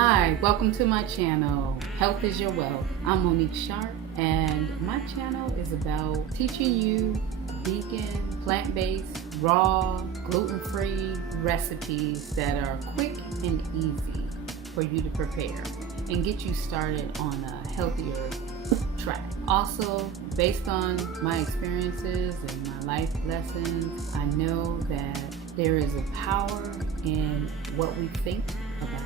Hi, welcome to my channel, Health is Your Wealth. I'm Monique Sharp, and my channel is about teaching you vegan, plant-based, raw, gluten-free recipes that are quick and easy for you to prepare and get you started on a healthier track. Also, based on my experiences and my life lessons, I know that there is a power in what we think about,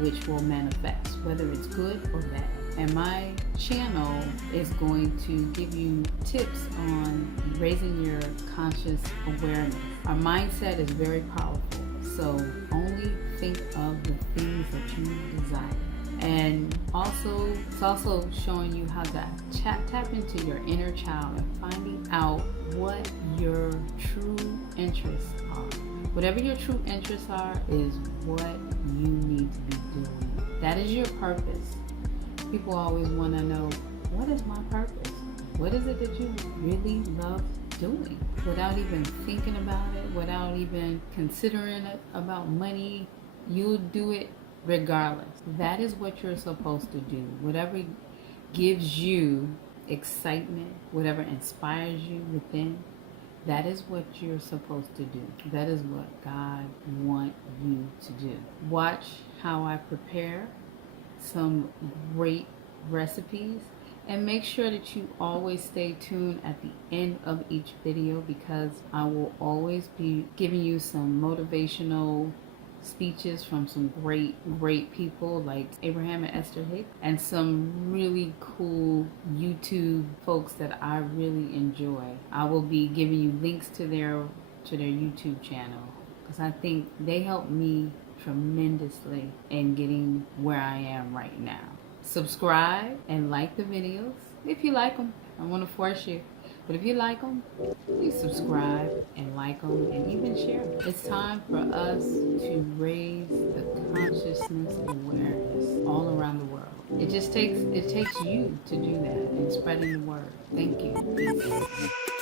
which will manifest, whether it's good or bad. And my channel is going to give you tips on raising your conscious awareness. Our mindset is very powerful, so only think of the things that you desire. And also, it's also showing you how to tap into your inner child and finding out what your true interests are. Whatever your true interests are is what you need to be doing. That is your purpose. People always want to know, what is my purpose? What is it that you really love doing? Without even thinking about it, without even considering it about money, you'll do it regardless. That is what you're supposed to do. Whatever gives you excitement, whatever inspires you within, that is what you're supposed to do. That is what God wants you to do. Watch how I prepare some great recipes, and make sure that you always stay tuned at the end of each video, because I will always be giving you some motivational speeches from some great people like Abraham and Esther Hicks, and some really cool YouTube folks that I really enjoy. I will be giving you links to their YouTube channel, because I think they helped me tremendously in getting where I am right now. Subscribe and like the videos if you like them. I don't want to force you, but if you like them, please subscribe and like them and even share them. It's time for us to raise the consciousness awareness all around the world. It takes you to do that and spreading the word. Thank you. Peace.